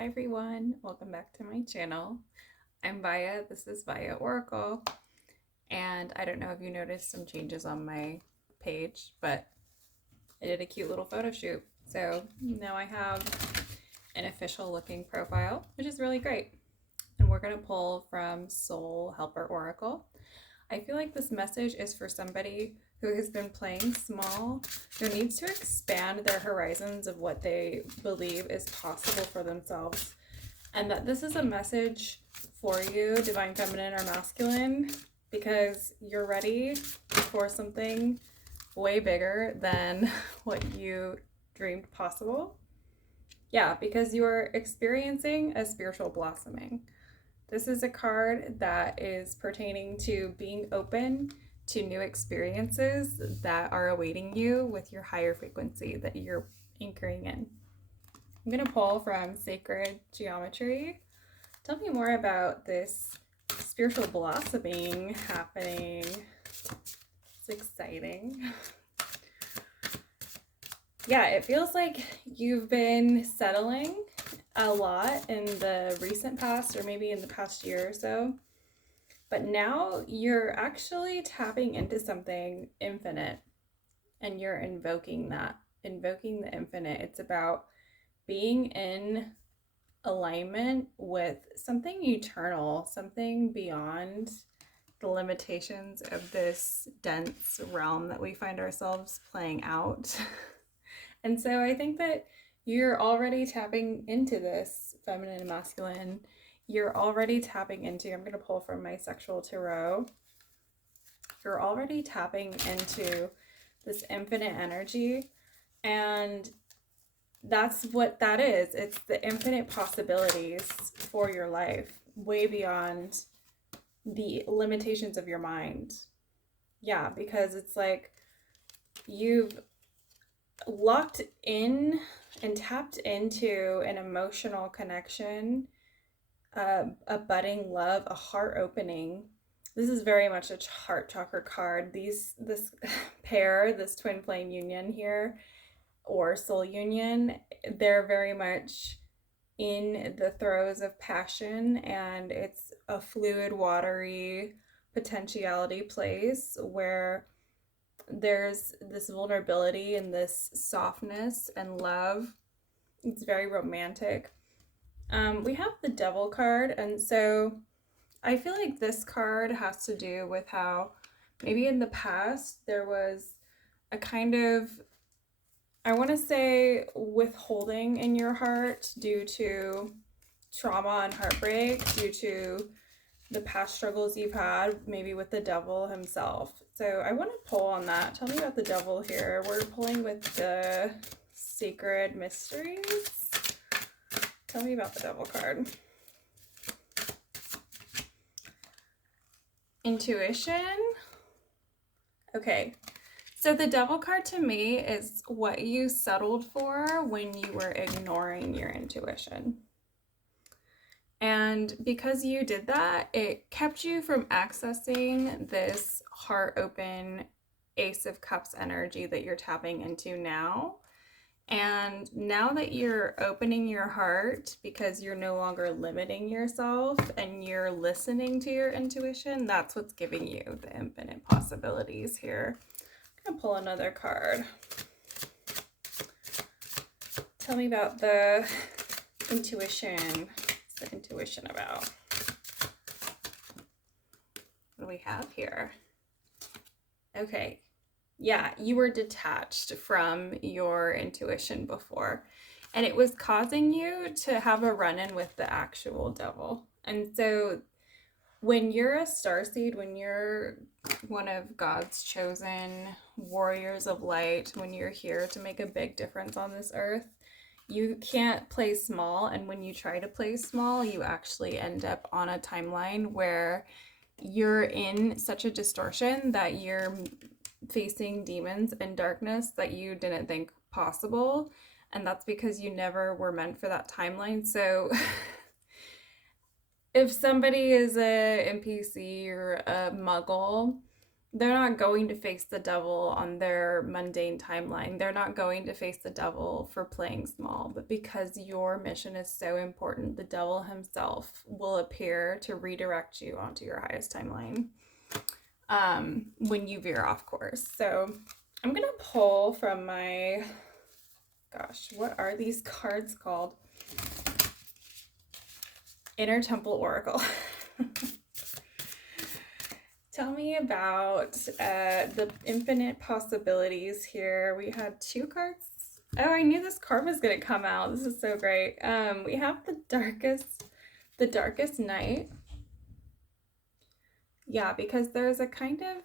Hi everyone, welcome back to my channel. I'm Via, this is Via Oracle, and I don't know if you noticed some changes on my page, but I did a cute little photo shoot. So now I have an official looking profile, which is really great. And we're going to pull from Soul Helper Oracle. I feel like this message is for somebody who has been playing small, who needs to expand their horizons of what they believe is possible for themselves. And that this is a message for you, divine feminine or masculine, because you're ready for something way bigger than what you dreamed possible. Yeah, because you're experiencing a spiritual blossoming. This is a card that is pertaining to being open to new experiences that are awaiting you with your higher frequency that you're anchoring in. I'm going to pull from Sacred Geometry. Tell me more about this spiritual blossoming happening. It's exciting. Yeah, it feels like you've been settling a lot in the recent past, or maybe in the past year or so. But now you're actually tapping into something infinite, and you're invoking the infinite. It's about being in alignment with something eternal, something beyond the limitations of this dense realm that we find ourselves playing out. And so I think that you're already tapping into this feminine and masculine. You're already tapping into, I'm going to pull from my sexual tarot. You're already tapping into this infinite energy, and that's what that is. It's the infinite possibilities for your life, way beyond the limitations of your mind. Yeah, because it's like you've locked in and tapped into an emotional connection, a budding love, a heart opening. This is very much a heart chakra card. This pair, this twin flame union here, or soul union, they're very much in the throes of passion, and it's a fluid, watery potentiality place where there's this vulnerability and this softness and love. It's very romantic. We have the Devil card, and so I feel like this card has to do with how maybe in the past there was a kind of, I want to say, withholding in your heart due to trauma and heartbreak, due to the past struggles you've had, maybe with the devil himself. So I want to pull on that. Tell me about the devil here. We're pulling with the Sacred Mysteries. Tell me about the devil card. Intuition. Okay. So the devil card to me is what you settled for when you were ignoring your intuition. And because you did that, it kept you from accessing this heart open Ace of Cups energy that you're tapping into now. And now that you're opening your heart because you're no longer limiting yourself and you're listening to your intuition, that's what's giving you the infinite possibilities here. I'm gonna pull another card. Tell me about the intuition. What's the intuition about? What do we have here? Okay. Yeah, you were detached from your intuition before, and it was causing you to have a run-in with the actual devil. And so when you're a starseed, when you're one of God's chosen warriors of light, when you're here to make a big difference on this earth, you can't play small. And when you try to play small, you actually end up on a timeline where you're in such a distortion that you're facing demons and darkness that you didn't think possible. And that's because you never were meant for that timeline. So if somebody is a NPC or a muggle, they're not going to face the devil on their mundane timeline. They're not going to face the devil for playing small, but because your mission is so important, the devil himself will appear to redirect you onto your highest timeline when you veer off course. So I'm gonna pull from my, gosh, what are these cards called? Inner Temple Oracle. Tell me about the infinite possibilities here. We had 2 cards. Oh, I knew this card was going to come out. This is so great. We have the darkest night. Yeah, because there's a kind of,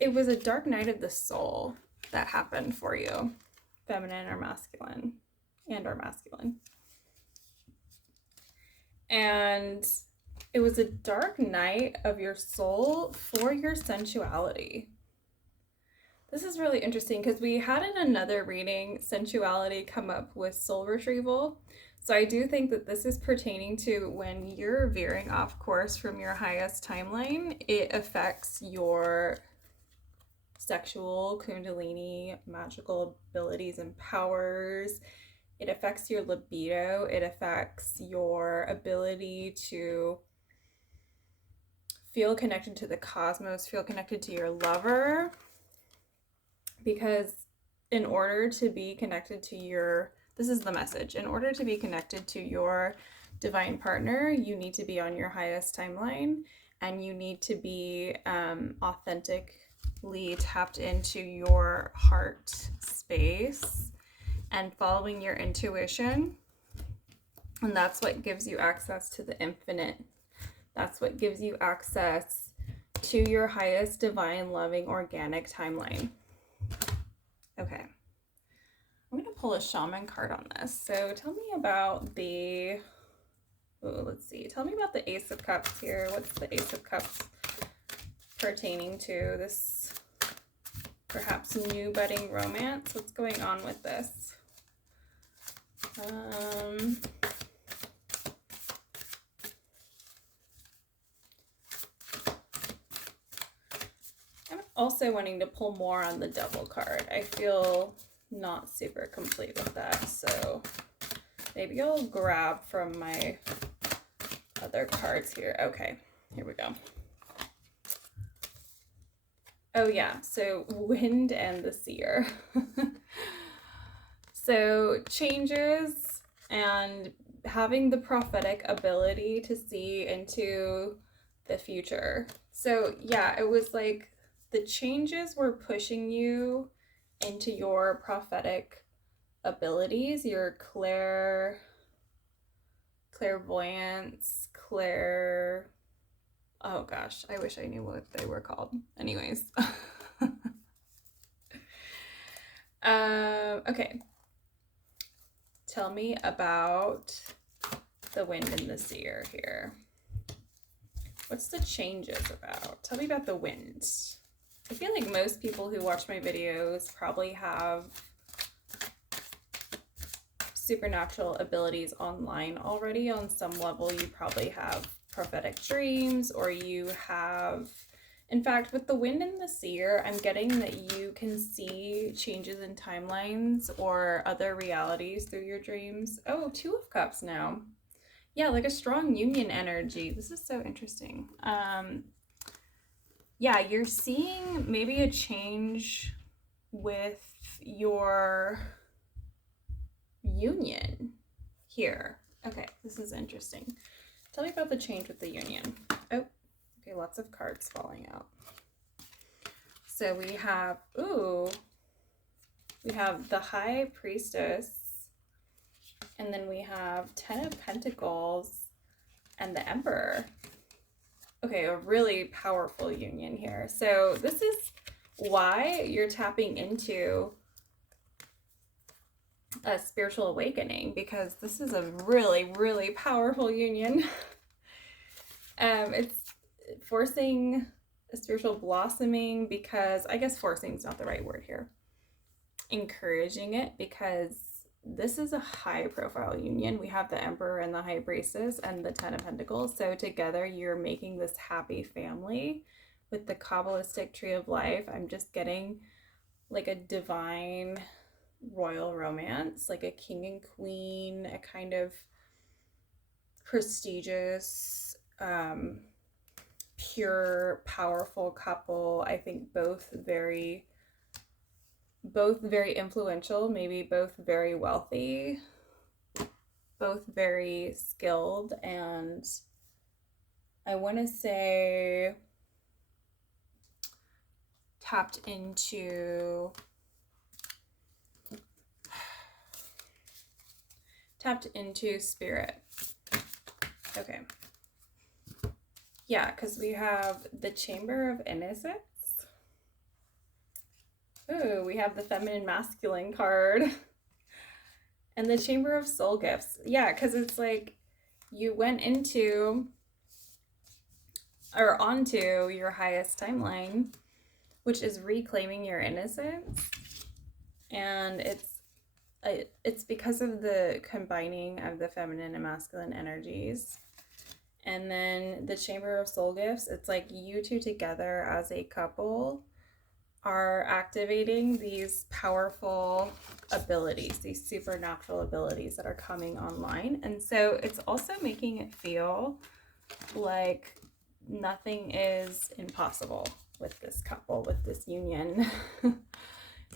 it was a dark night of the soul that happened for you, feminine or masculine, or masculine. And it was a dark night of your soul for your sensuality. This is really interesting because we had in another reading sensuality come up with soul retrieval. So I do think that this is pertaining to when you're veering off course from your highest timeline, it affects your sexual, kundalini, magical abilities and powers. It affects your libido. It affects your ability to feel connected to the cosmos, feel connected to your lover. Because in order to be connected to your, this is the message, in order to be connected to your divine partner, you need to be on your highest timeline, and you need to be authentically tapped into your heart space and following your intuition. And that's what gives you access to the infinite. That's what gives you access to your highest divine, loving, organic timeline. Okay, I'm going to pull a shaman card on this. So tell me about the, let's see. Tell me about the Ace of Cups here. What's the Ace of Cups pertaining to? This perhaps new budding romance? What's going on with this? I'm also wanting to pull more on the Devil card. I feel not super complete with that, so maybe I'll grab from my other cards here. Okay, here we go. Oh yeah, so Wind and the Seer. So changes and having the prophetic ability to see into the future. So yeah, it was like the changes were pushing you into your prophetic abilities, your clairvoyance, oh gosh, I wish I knew what they were called. Anyways. Okay. Tell me about the Wind and the Seer here. What's the changes about? Tell me about the Wind. I feel like most people who watch my videos probably have supernatural abilities online already. On some level, you probably have prophetic dreams, or you have, in fact, with the Wind and the Seer, I'm getting that you can see changes in timelines or other realities through your dreams. Oh, 2 of Cups now. Yeah, like a strong union energy. This is so interesting. Yeah, you're seeing maybe a change with your union here. Okay, this is interesting. Tell me about the change with the union. Oh, okay, lots of cards falling out. So we have, we have the High Priestess, and then we have 10 of Pentacles and the Emperor. Okay, a really powerful union here. So this is why you're tapping into a spiritual awakening, because this is a really, really powerful union. It's forcing a spiritual blossoming, because I guess forcing is not the right word here. Encouraging it, because this is a high profile union. We have the Emperor and the High Priestess and the 10 of Pentacles. So together you're making this happy family with the Kabbalistic tree of life, I'm just getting like a divine royal romance, like a king and queen, a kind of prestigious, pure, powerful couple. I think both very influential, maybe both very wealthy, both very skilled, and I want to say tapped into spirit. Okay. Yeah, because we have the Chamber of Innocence. Ooh, we have the Feminine Masculine card. And the Chamber of Soul Gifts. Yeah, because it's like you went into or onto your highest timeline, which is reclaiming your innocence. And it's because of the combining of the feminine and masculine energies. And then the Chamber of Soul Gifts, it's like you two together as a couple are activating these powerful abilities, these supernatural abilities that are coming online. And so it's also making it feel like nothing is impossible with this couple, with this union.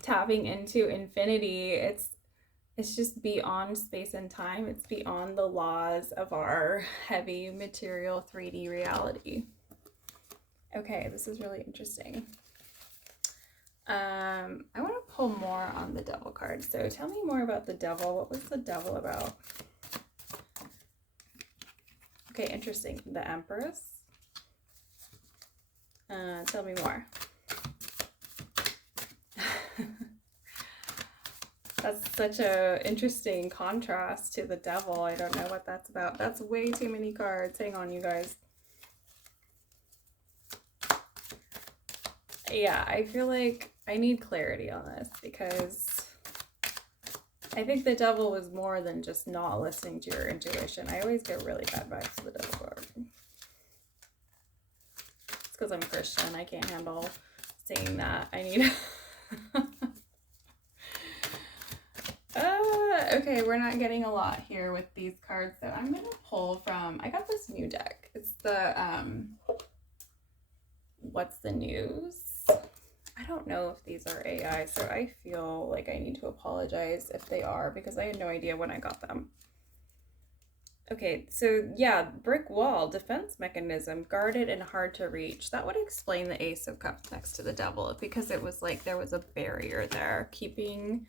Tapping into infinity, it's just beyond space and time. It's beyond the laws of our heavy material 3D reality. Okay, this is really interesting. I want to pull more on the Devil card. So tell me more about the Devil. What was the Devil about? Okay, interesting. The Empress. Tell me more. That's such a interesting contrast to the Devil. I don't know what that's about. That's way too many cards. Hang on, you guys. Yeah, I feel like I need clarity on this because I think the Devil was more than just not listening to your intuition. I always get really bad vibes with the Devil card. It's because I'm Christian. I can't handle saying that. I need... Okay, we're not getting a lot here with these cards, so I'm going to pull from... I got this new deck. It's the... What's the News? I don't know if these are AI, so I feel like I need to apologize if they are because I had no idea when I got them. Okay, so yeah, brick wall, defense mechanism, guarded and hard to reach. That would explain the Ace of Cups next to the Devil because it was like there was a barrier there keeping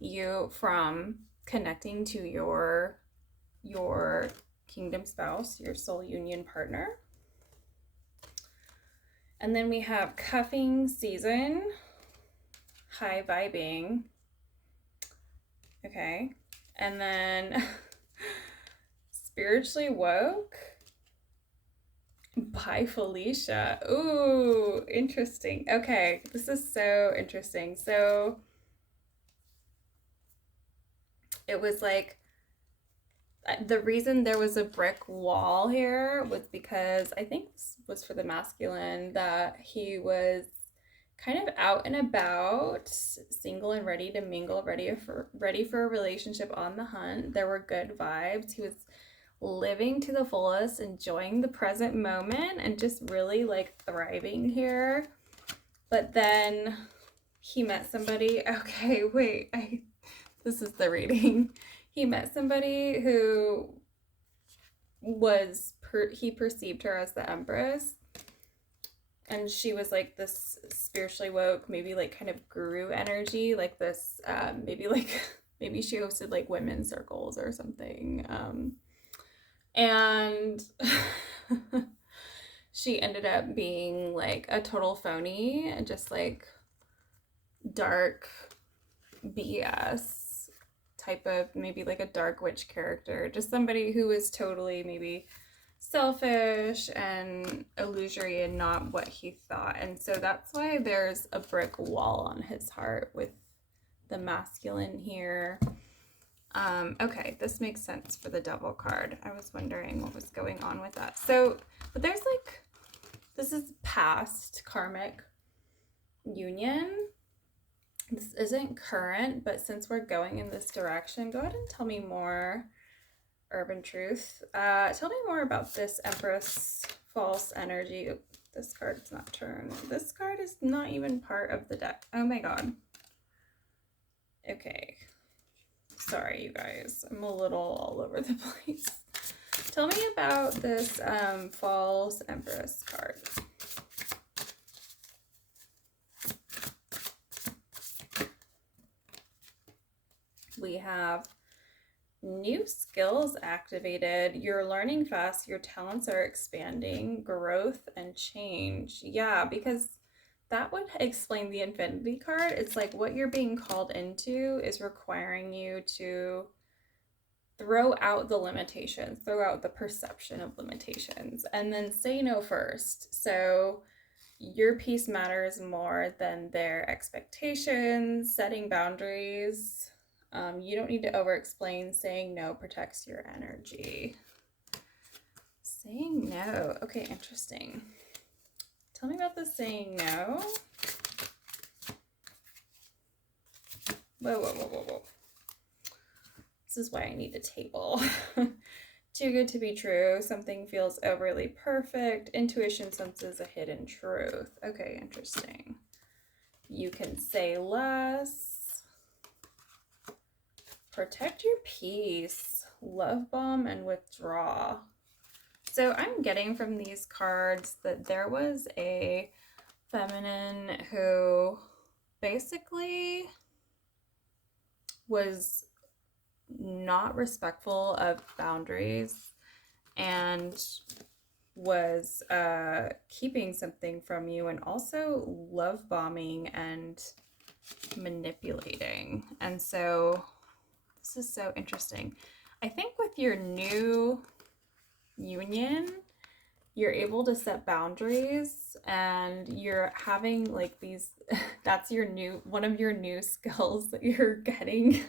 you from connecting to your kingdom spouse, your soul union partner. And then we have cuffing season, high vibing. Okay. And then spiritually woke by Felicia. Ooh, interesting. Okay. This is so interesting. So it was like, the reason there was a brick wall here was because I think this was for the masculine, that he was kind of out and about, single and ready to mingle, ready for a relationship, on the hunt. There were good vibes. He was living to the fullest, enjoying the present moment, and just really like thriving here. But then he met somebody. Okay, wait, this is the reading. He met somebody who was, he perceived her as the Empress. And she was like this spiritually woke, maybe like kind of guru energy, like this, maybe she hosted like women's circles or something. And she ended up being like a total phony and just like dark BS type of, maybe like a dark witch character, just somebody who was totally maybe selfish and illusory and not what he thought. And so that's why there's a brick wall on his heart with the masculine here. Okay, this makes sense for the Devil card. I was wondering what was going on with that. So, but there's like This is past karmic union. This isn't current, but since we're going in this direction, go ahead and tell me more, Urban Truth. Tell me more about this Empress false energy. Oop, this card's not turned. This card is not even part of the deck. Oh my god. Okay. Sorry, you guys. I'm a little all over the place. Tell me about this false Empress card. We have new skills activated. You're learning fast. Your talents are expanding. Growth and change. Yeah, because that would explain the Infinity card. It's like what you're being called into is requiring you to throw out the limitations, throw out the perception of limitations, and then say no first. So your peace matters more than their expectations, setting boundaries. You don't need to over-explain. Saying no protects your energy. Saying no. Okay, interesting. Tell me about the saying no. Whoa, whoa, whoa, whoa, whoa. This is why I need a table. Too good to be true. Something feels overly perfect. Intuition senses a hidden truth. Okay, interesting. You can say less. Protect your peace. Love bomb and withdraw. So I'm getting from these cards that there was a feminine who basically was not respectful of boundaries and was keeping something from you, and also love bombing and manipulating. And so this is so interesting. I think with your new union, you're able to set boundaries, and you're having like these that's your new one of your new skills that you're getting.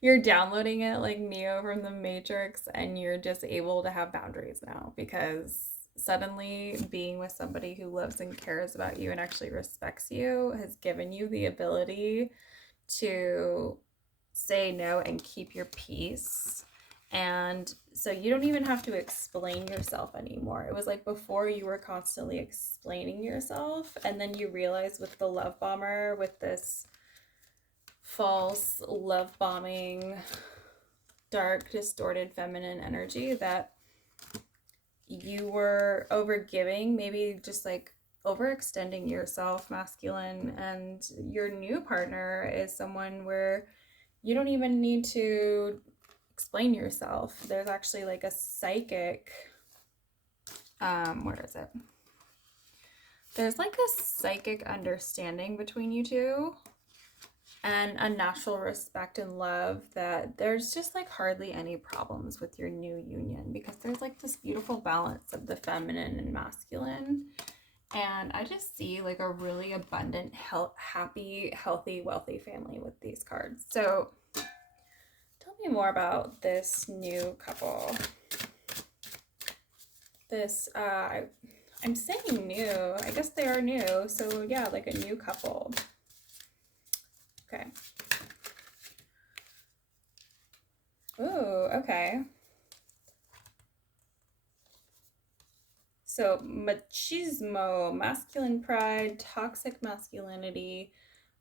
You're downloading it like Neo from the Matrix, and you're just able to have boundaries now because suddenly being with somebody who loves and cares about you and actually respects you has given you the ability to say no and keep your peace. And so you don't even have to explain yourself anymore. It was like before you were constantly explaining yourself, and then you realize with the love bomber, with this false love bombing, dark, distorted feminine energy, that you were overgiving, maybe just like overextending yourself, masculine. And your new partner is someone where you don't even need to explain yourself. There's actually like a psychic, where is it? There's like a psychic understanding between you two, and a natural respect and love, that there's just like hardly any problems with your new union, because there's like this beautiful balance of the feminine and masculine. And I just see like a really abundant, happy, healthy, wealthy family with these cards. So tell me more about this new couple. This, I'm saying new. I guess they are new. So yeah, like a new couple. Okay. Oh, okay. So machismo, masculine pride, toxic masculinity,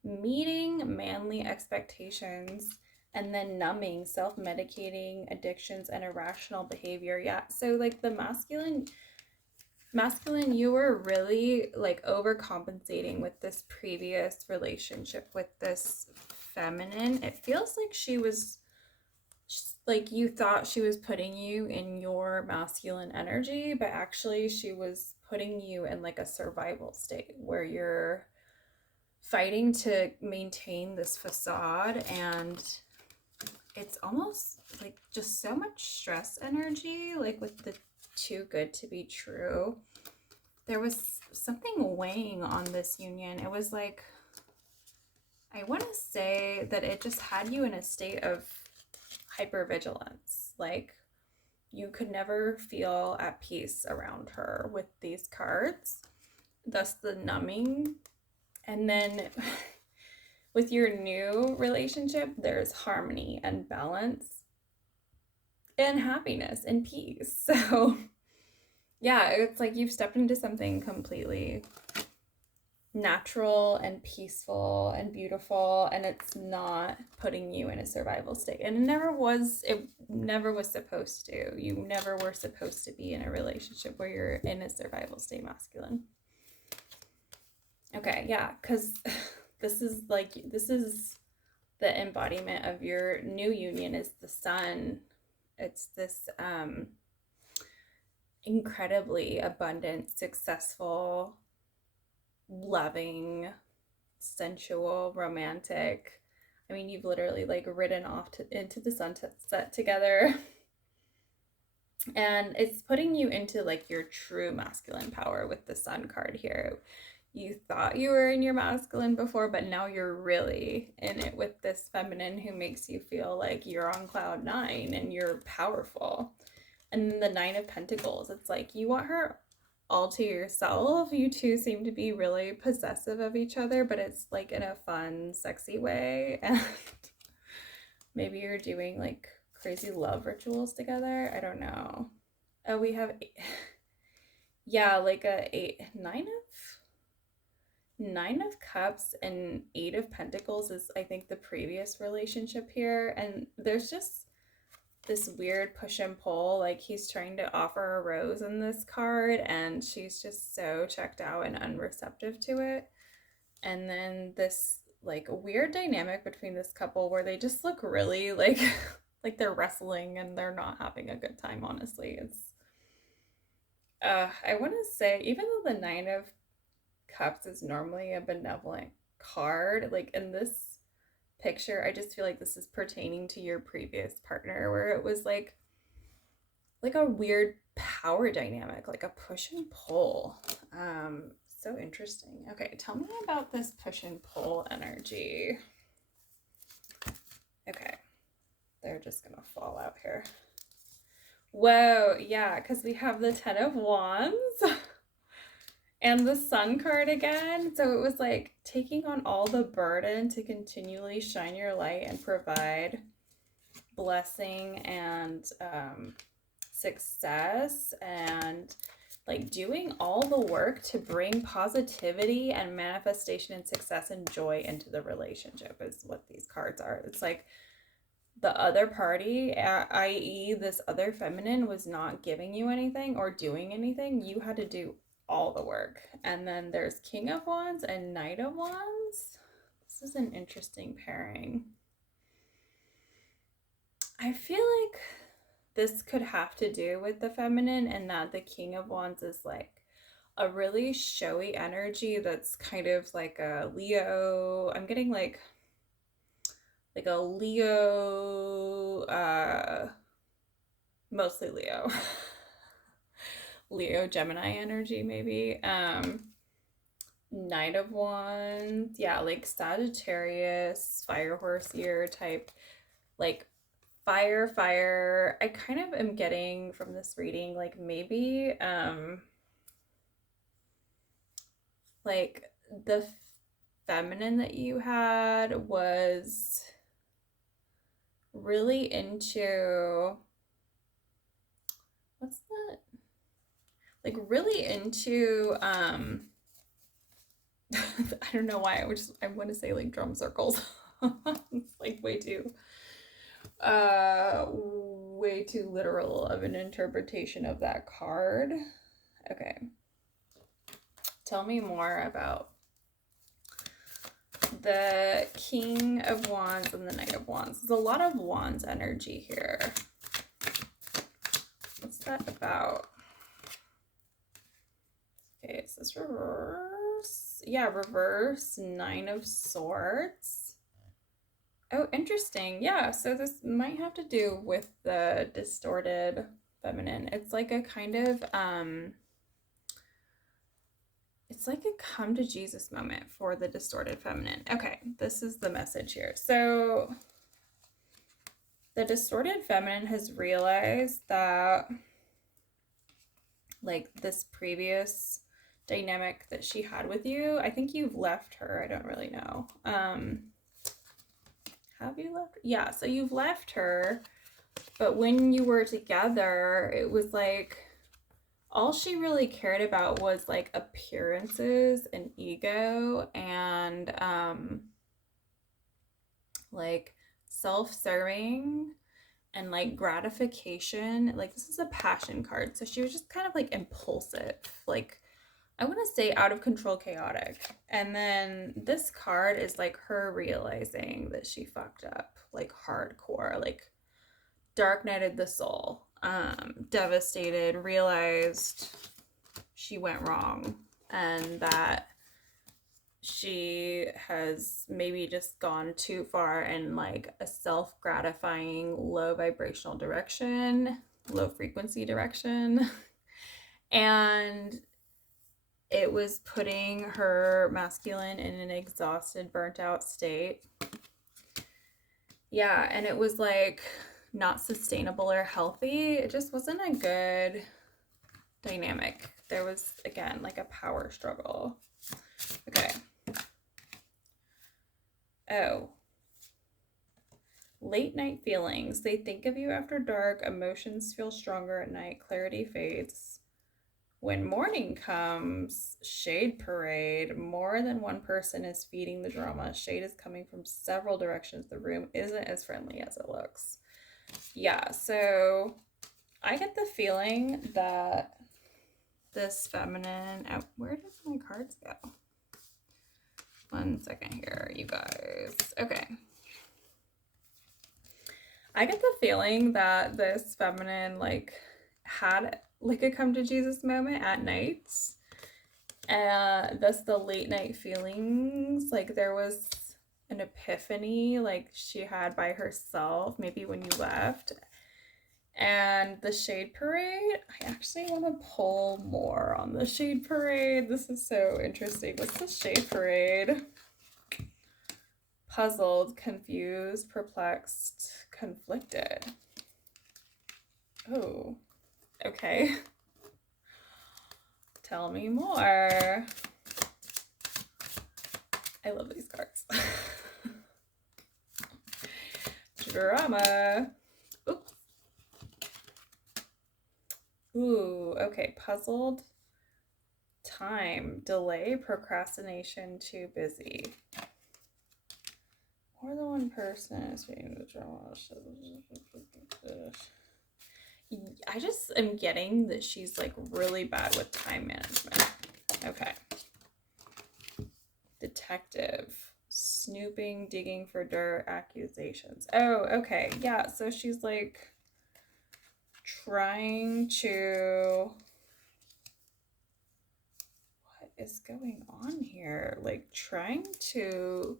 meeting manly expectations, and then numbing, self-medicating, addictions, and irrational behavior. Yeah, so like the masculine, you were really like overcompensating with this previous relationship with this feminine. It feels like she was like, you thought she was putting you in your masculine energy, but actually she was putting you in like a survival state where you're fighting to maintain this facade. And it's almost like just so much stress energy, like with the too good to be true. There was something weighing on this union. It was like, I want to say that it just had you in a state of hypervigilance. Like you could never feel at peace around her with these cards, thus the numbing. And then with your new relationship, there's harmony and balance and happiness and peace. So yeah, it's like you've stepped into something completely natural and peaceful and beautiful, and it's not putting you in a survival state. And it never was supposed to. You never were supposed to be in a relationship where you're in a survival state, masculine. Okay, yeah, because this is the embodiment of your new union is the sun. It's this incredibly abundant, successful, loving, sensual, romantic. I mean, you've literally like ridden off into the sunset together. And it's putting you into like your true masculine power with the sun card here. You thought you were in your masculine before, but now you're really in it with this feminine who makes you feel like you're on cloud nine and you're powerful. And then the Nine of Pentacles, it's like you want her all to yourself. You two seem to be really possessive of each other, but it's like in a fun, sexy way. And maybe you're doing like crazy love rituals together. I don't know. Oh, we have, yeah, like Nine of Cups and Eight of Pentacles is, I think, the previous relationship here. And there's just this weird push and pull. Like he's trying to offer a rose in this card and she's just so checked out and unreceptive to it. And then this like weird dynamic between this couple where they just look really like like they're wrestling and they're not having a good time, honestly. It's I want to say, even though the Nine of Cups is normally a benevolent card, like in this picture, I just feel like this is pertaining to your previous partner where it was like a weird power dynamic, like a push and pull. So interesting. Okay, tell me about this push and pull energy. Okay, they're just gonna fall out here. Whoa, yeah, because we have the Ten of Wands and the Sun card again. So it was like taking on all the burden to continually shine your light and provide blessing and success, and like doing all the work to bring positivity and manifestation and success and joy into the relationship is what these cards are. It's like the other party, i.e. this other feminine, was not giving you anything or doing anything. You had to do all the work. And then there's King of Wands and Knight of Wands. This is an interesting pairing. I feel like this could have to do with the feminine, and that the King of Wands is like a really showy energy that's kind of like a Leo. I'm getting like a Leo, mostly Leo. Leo, Gemini energy, maybe. Knight of Wands, yeah, like Sagittarius, fire horse year type, like fire. I kind of am getting from this reading like maybe like the feminine that you had was really into, what's that? Like really into I don't know why I want to say like drum circles. It's like way too literal of an interpretation of that card. Okay. Tell me more about the King of Wands and the Knight of Wands. There's a lot of Wands energy here. What's that about? Okay, is this reverse? Yeah, reverse. Nine of Swords. Oh, interesting. Yeah, so this might have to do with the distorted feminine. It's like a kind of it's like a come to Jesus moment for the distorted feminine. Okay, this is the message here. So The distorted feminine has realized that, like, this previous dynamic that she had with you, I think you've left her. I don't really know. Have you left? Yeah, so you've left her, but when you were together, it was like all she really cared about was like appearances and ego and like self-serving and like gratification. Like, this is a passion card, so she was just kind of like impulsive, like, I want to say out of control, chaotic. And then this card is like her realizing that she fucked up, like hardcore, like dark nighted the soul, devastated, realized she went wrong, and that she has maybe just gone too far in like a self-gratifying, low vibrational direction, low frequency direction. And it was putting her masculine in an exhausted, burnt out state. Yeah, and it was like not sustainable or healthy. It just wasn't a good dynamic. There was, again, like a power struggle. Okay. Oh. Late night feelings. They think of you after dark. Emotions feel stronger at night. Clarity fades. When morning comes, shade parade. More than one person is feeding the drama. Shade is coming from several directions. The room isn't as friendly as it looks. Yeah, so I get the feeling that this feminine... Oh, where did my cards go? 1 second here, you guys. Okay. I get the feeling that this feminine, like, had like a come to Jesus moment at nights. That's the late night feelings. Like, there was an epiphany, like, she had by herself, maybe when you left. And the shade parade, I actually want to pull more on the shade parade. This is so interesting. What's the shade parade? Puzzled, confused, perplexed, conflicted. Oh, okay. Tell me more. I love these cards. Drama. Oops. Ooh, okay. Puzzled, time, delay, procrastination, too busy. More than one person is being the drama. I just am getting that she's like really bad with time management. Okay. Detective. Snooping, digging for dirt, accusations. Oh, okay. Yeah, so she's like trying to... What is going on here? Like, trying to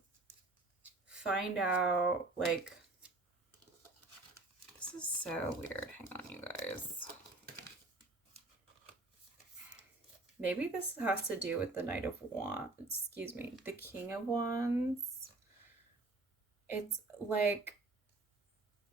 find out, like... This is so weird. Hang on, you guys. Maybe this has to do with the Knight of Wands. Excuse me, the King of Wands. It's like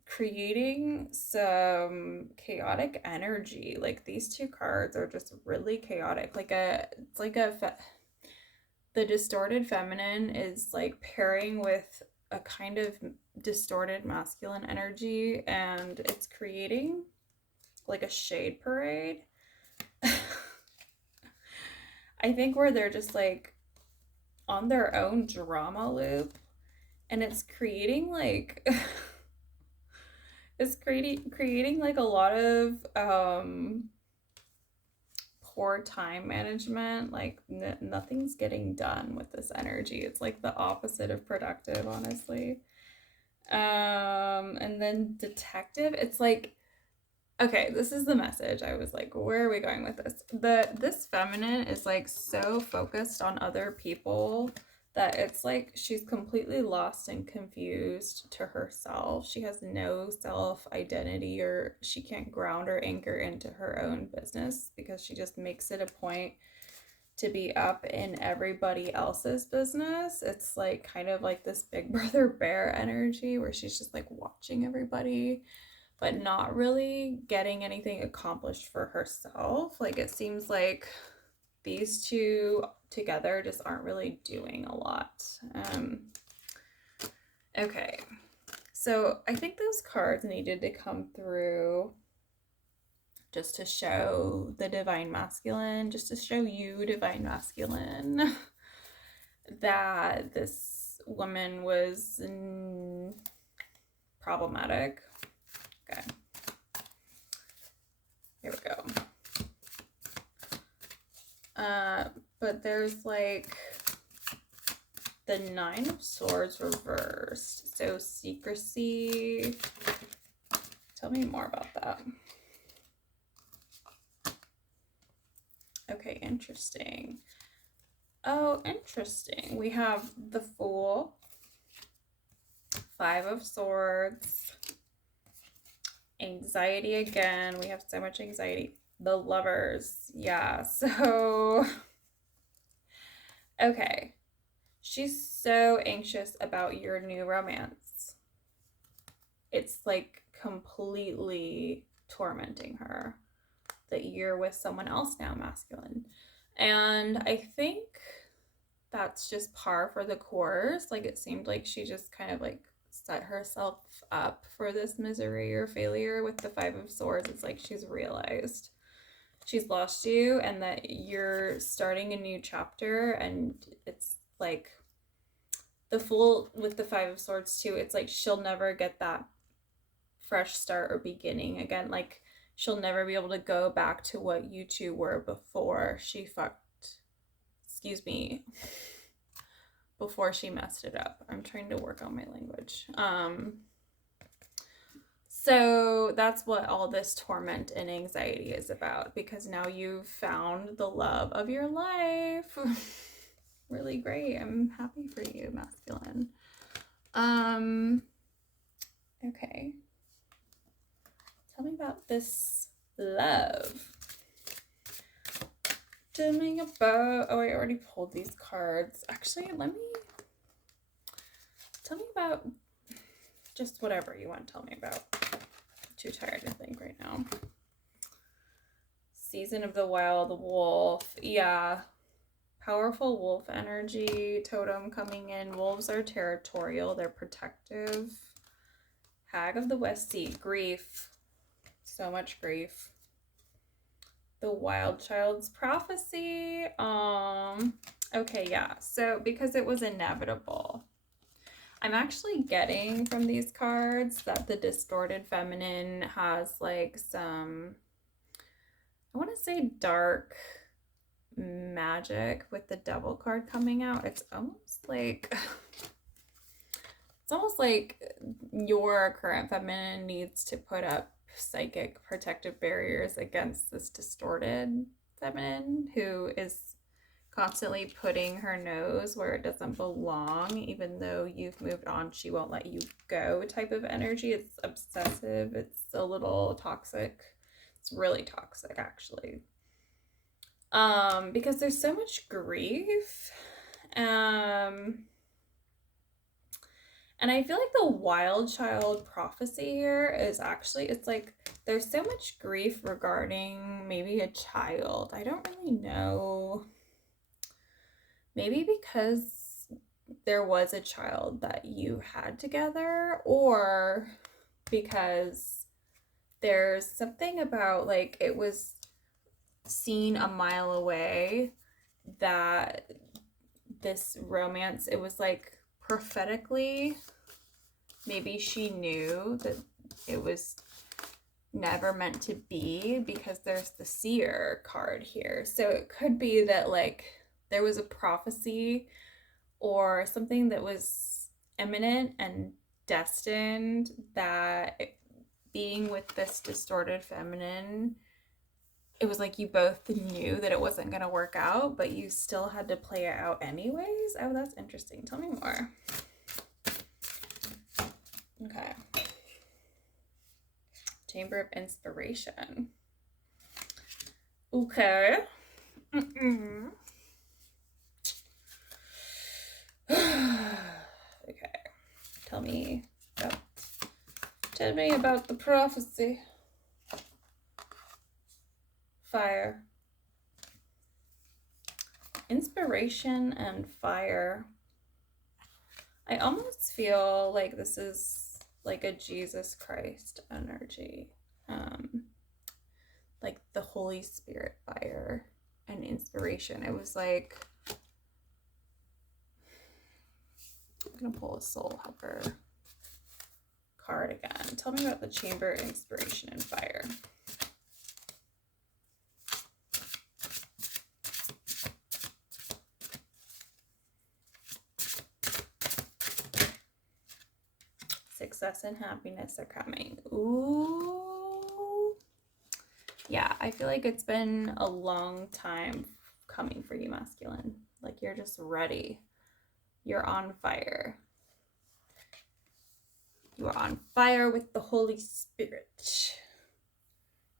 creating some chaotic energy. Like, these two cards are just really chaotic. Like it's like the distorted feminine is like pairing with a kind of distorted masculine energy, and it's creating like a shade parade. I think where they're just like on their own drama loop, and it's creating like it's creating like a lot of poor time management. Like, nothing's getting done with this energy. It's like the opposite of productive, honestly. And then detective, it's like, okay, this is the message. I was like, where are we going with this? This feminine is like so focused on other people that it's like she's completely lost and confused to herself. She has no self-identity, or she can't ground or anchor into her own business, because she just makes it a point to be up in everybody else's business. It's like kind of like this big brother bear energy where she's just like watching everybody but not really getting anything accomplished for herself. Like it seems like these two together just aren't really doing a lot. Okay, so I think those cards needed to come through just to show the divine masculine, just to show you, divine masculine, that this woman was problematic. Okay, here we go. But there's like the Nine of Swords reversed. So secrecy. Tell me more about that. Okay, interesting. Oh, interesting. We have the Fool, Five of Swords, anxiety again. We have so much anxiety. The Lovers. Yeah, so okay. She's so anxious about your new romance. It's like completely tormenting her that you're with someone else now, masculine. And I think that's just par for the course. Like it seemed like she just kind of like set herself up for this misery or failure with the Five of Swords. It's like she's realized she's lost you and that you're starting a new chapter, and it's like the Fool with the Five of Swords too. It's like she'll never get that fresh start or beginning again. Like she'll never be able to go back to what you two were before she before she messed it up. I'm trying to work on my language. So that's what all this torment and anxiety is about, because now you've found the love of your life. Really great. I'm happy for you, masculine. Okay. Tell me about this love. Tell me about, oh, I already pulled these cards. Actually, tell me about just whatever you want to tell me about. I'm too tired to think right now. Season of the Wild Wolf. Yeah. Powerful wolf energy, totem coming in. Wolves are territorial, they're protective. Hag of the West Sea, grief. So much grief. The Wild Child's prophecy. Okay, yeah. So because it was inevitable, I'm actually getting from these cards that the distorted feminine has like some, I want to say dark magic with the Devil card coming out. It's almost like your current feminine needs to put up psychic protective barriers against this distorted feminine who is constantly putting her nose where it doesn't belong. Even though you've moved on, she won't let you go type of energy. It's obsessive. It's a little toxic. It's really toxic, actually. Because there's so much grief. And I feel like the Wild Child prophecy here is actually, it's like there's so much grief regarding maybe a child. I don't really know. Maybe because there was a child that you had together, or because there's something about like it was seen a mile away that this romance, it was like prophetically, maybe she knew that it was never meant to be, because there's the Seer card here. So it could be that like there was a prophecy or something that was imminent and destined, that being with this distorted feminine, it was like you both knew that it wasn't going to work out, but you still had to play it out anyways. Oh, that's interesting. Tell me more. Okay. Chamber of Inspiration. Okay. Tell me about the prophecy. Fire. Inspiration and fire. I almost feel like this is like a Jesus Christ energy. Like the Holy Spirit fire and inspiration. It was like, I'm gonna pull a Soul Helper card again. Tell me about the Chamber, inspiration, and fire. Success and happiness are coming. Ooh. Yeah, I feel like it's been a long time coming for you, masculine. Like you're just ready. You're on fire. You are on fire with the Holy Spirit.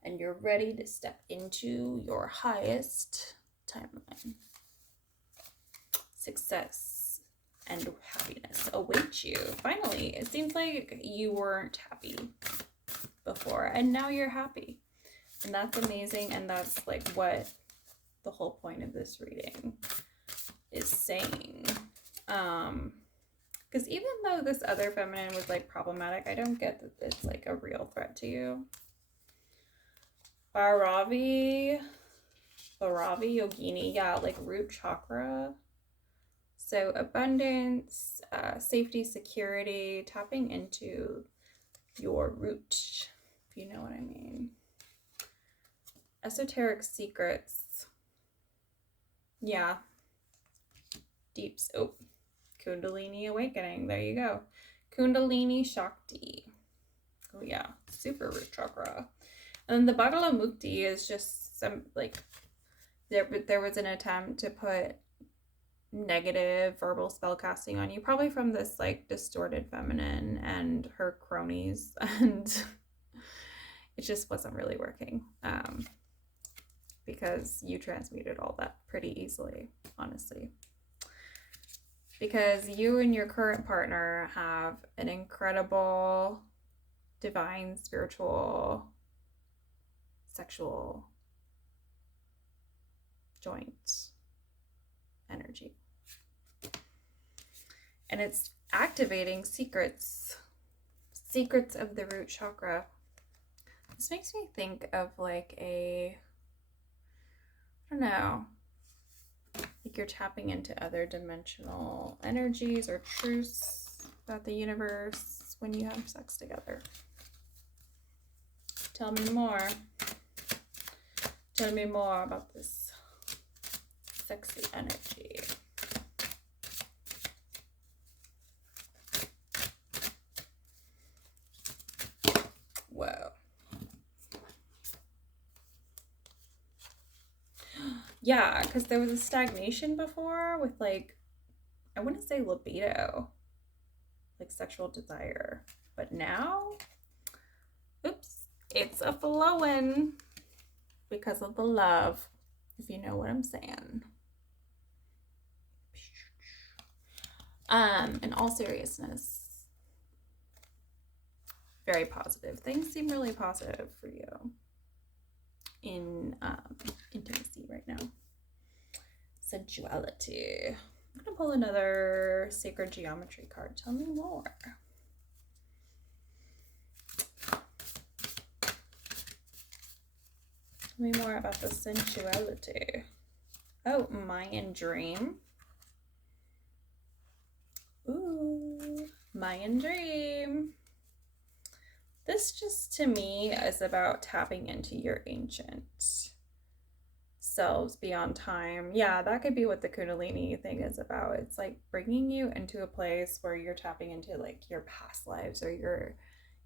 And you're ready to step into your highest timeline. Success and happiness await you. Finally, it seems like you weren't happy before, and now you're happy. And that's amazing, and that's like what the whole point of this reading is saying. Because even though this other feminine was like problematic, I don't get that it's like a real threat to you. Bhairavi Yogini, yeah, like root chakra. So abundance, safety, security, tapping into your root, if you know what I mean. Esoteric secrets. Yeah. Deep, Kundalini awakening. There you go. Kundalini Shakti. Oh yeah, super root chakra. And then the Bagalamukti is just some, like, there was an attempt to put negative verbal spell casting on you, probably from this like distorted feminine and her cronies, and it just wasn't really working, because you transmuted all that pretty easily, honestly, because you and your current partner have an incredible divine, spiritual, sexual joint energy. And it's activating secrets of the root chakra. This makes me think of like I don't know, like you're tapping into other dimensional energies or truths about the universe when you have sex together. Tell me more. Tell me more about this sexy energy. Whoa. Yeah, because there was a stagnation before with like, I wouldn't say libido, like sexual desire. But now, oops, it's a flowing because of the love, if you know what I'm saying. In all seriousness, very positive. Things seem really positive for you in intimacy right now. Sensuality. I'm gonna pull another sacred geometry card. Tell me more. Tell me more about the sensuality. Oh, Mayan dream. Ooh, Mayan dream. This just to me is about tapping into your ancient selves beyond time. Yeah, that could be what the Kundalini thing is about. It's like bringing you into a place where you're tapping into like your past lives or your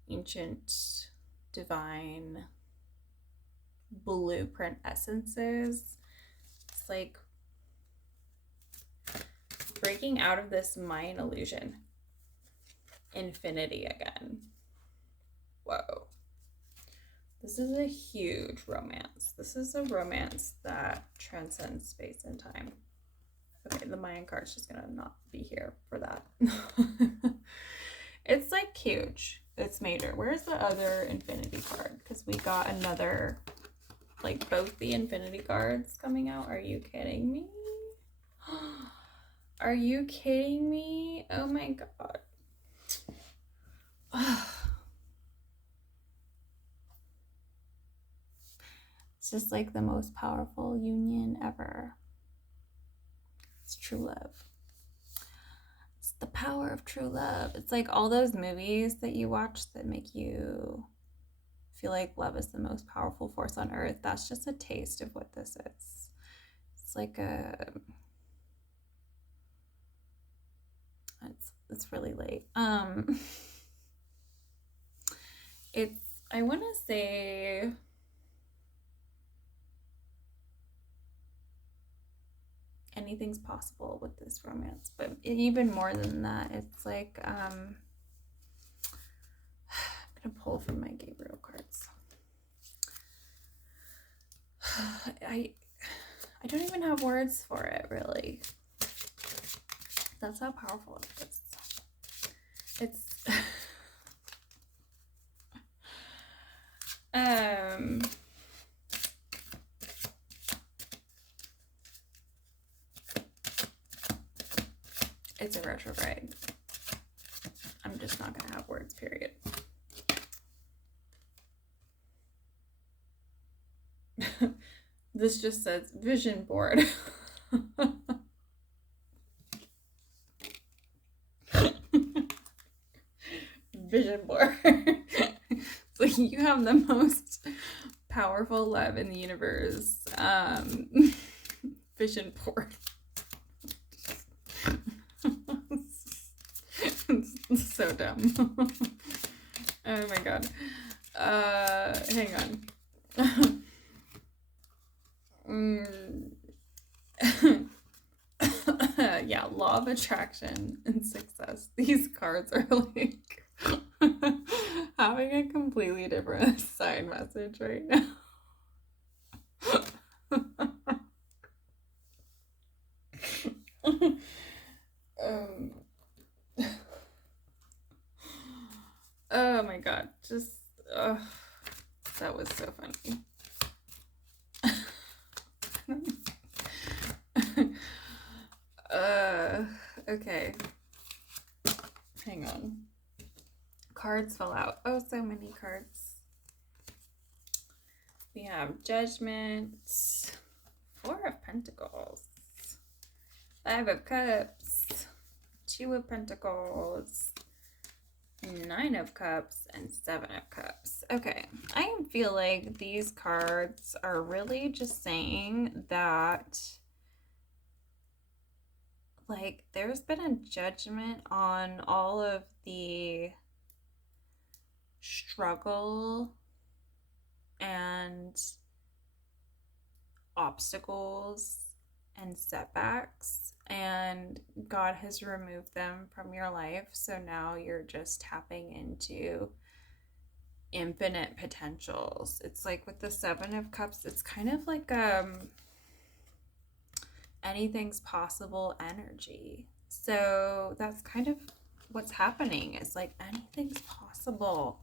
ancient divine blueprint essences. It's like breaking out of this Mayan illusion. Infinity again. Whoa. This is a huge romance. This is a romance that transcends space and time. Okay, the Mayan card's just gonna not be here for that. It's like huge. It's major. Where's the other infinity card? Because we got another, like both the infinity cards coming out. Are you kidding me? Are you kidding me? Oh my god. It's just like the most powerful union ever. It's true love. It's the power of true love. It's like all those movies that you watch that make you feel like love is the most powerful force on earth. That's just a taste of what this is. It's like it's really late. It's, I want to say, anything's possible with this romance, but even more than that, it's like I'm gonna pull from my Gabriel cards. I don't even have words for it, really. That's how powerful it is. It's it's a retrograde. I'm just not gonna have words, period. This just says vision board. Vision board. So you have the most powerful love in the universe. Vision board. It's so dumb. Oh my god. Hang on. Yeah, law of attraction and success. These cards are like having a completely different side message right now. Oh my god, just that was so funny. Okay. Hang on. Cards fell out. Oh, so many cards. We have Judgment, 4 of Pentacles, 5 of Cups, 2 of Pentacles, 9 of Cups, and 7 of Cups. Okay, I feel like these cards are really just saying that, like, there's been a judgment on all of the struggle and obstacles and setbacks, and God has removed them from your life. So now you're just tapping into infinite potentials. It's like with the 7 of Cups, it's kind of like anything's possible energy. So that's kind of what's happening. It's like anything's possible.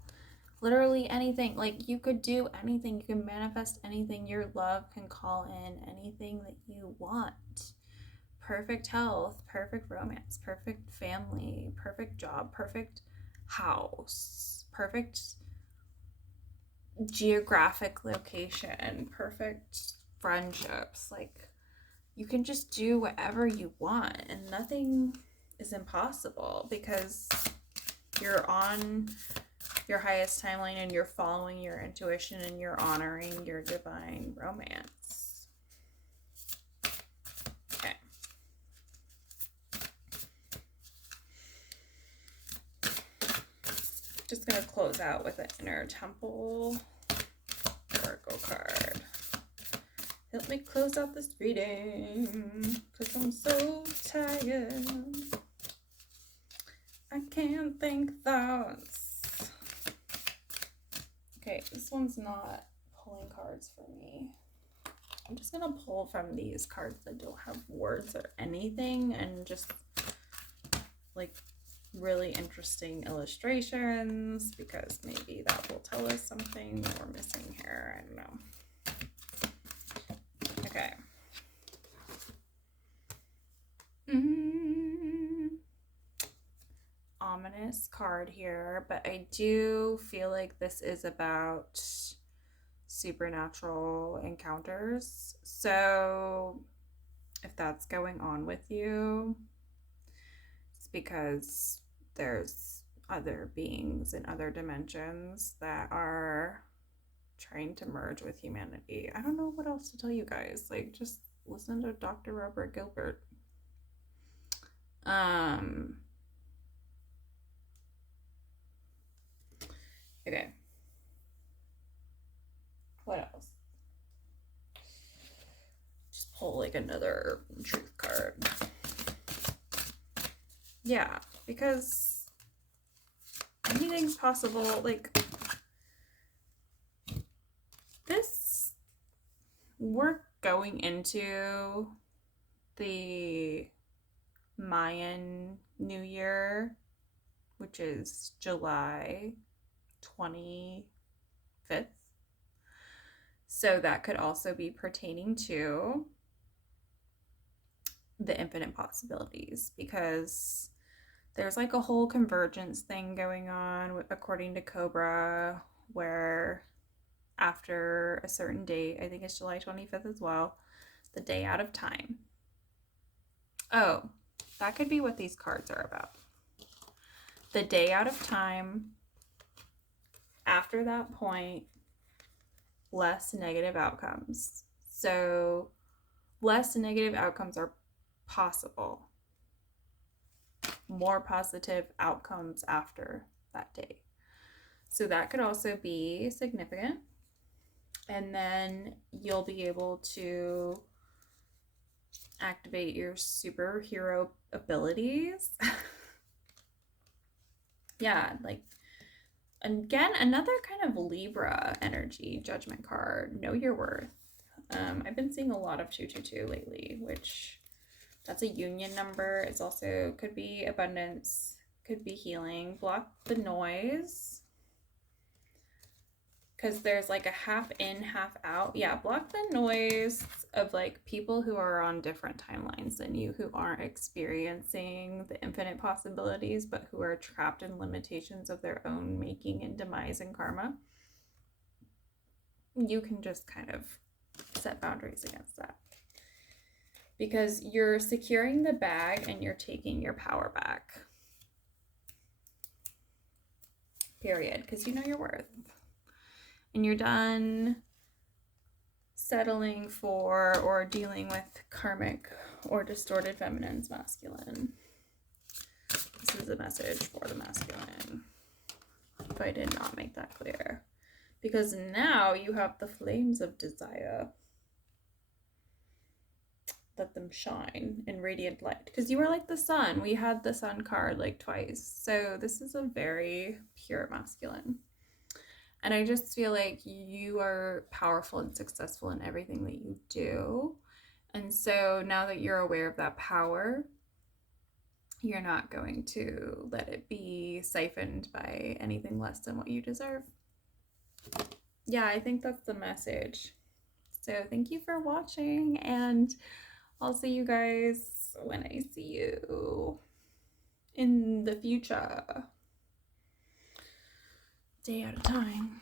Literally anything. Like you could do anything. You can manifest anything. Your love can call in anything that you want. Perfect health, perfect romance, perfect family, perfect job, perfect house, perfect geographic location, perfect friendships. Like you can just do whatever you want and nothing is impossible because you're on your highest timeline and you're following your intuition and you're honoring your divine romance. Okay. Just gonna close out with an Inner Temple Oracle card. Help me close out this reading because I'm so tired. I can't think thoughts. Okay, this one's not pulling cards for me. I'm just gonna pull from these cards that don't have words or anything and just like really interesting illustrations, because maybe that will tell us something that we're missing here. I don't know. Okay. Ominous card here, but I do feel like this is about supernatural encounters. So if that's going on with you, it's because there's other beings in other dimensions that are trying to merge with humanity. I don't know what else to tell you guys. Like, just listen to Dr. Robert Gilbert. Okay. What else? Just pull like another truth card. Yeah, because anything's possible. Like, this, we're going into the Mayan New Year, which is July 25th. So that could also be pertaining to the infinite possibilities, because there's like a whole convergence thing going on according to Cobra, where after a certain date, I think it's July 25th as well, the day out of time. Oh, that could be what these cards are about. The day out of time, after that point, less negative outcomes. So less negative outcomes are possible. More positive outcomes after that day. So that could also be significant. And then you'll be able to activate your superhero abilities. Yeah, like, again, another kind of Libra energy judgment card. Know your worth. I've been seeing a lot of 222 lately, which that's a union number. It's also could be abundance, could be healing. Block the noise, because there's like a half in, half out. Yeah, block the noise of like people who are on different timelines than you, who aren't experiencing the infinite possibilities, but who are trapped in limitations of their own making and demise and karma. You can just kind of set boundaries against that, because you're securing the bag and you're taking your power back. Period. Because you know your worth. And you're done settling for or dealing with karmic or distorted feminines, masculine. This is a message for the masculine, if I did not make that clear. Because now you have the flames of desire. Let them shine in radiant light. Because you are like the sun. We had the sun card like twice. So this is a very pure masculine. And I just feel like you are powerful and successful in everything that you do. And so now that you're aware of that power, you're not going to let it be siphoned by anything less than what you deserve. Yeah, I think that's the message. So thank you for watching, and I'll see you guys when I see you in the future. Day at a time.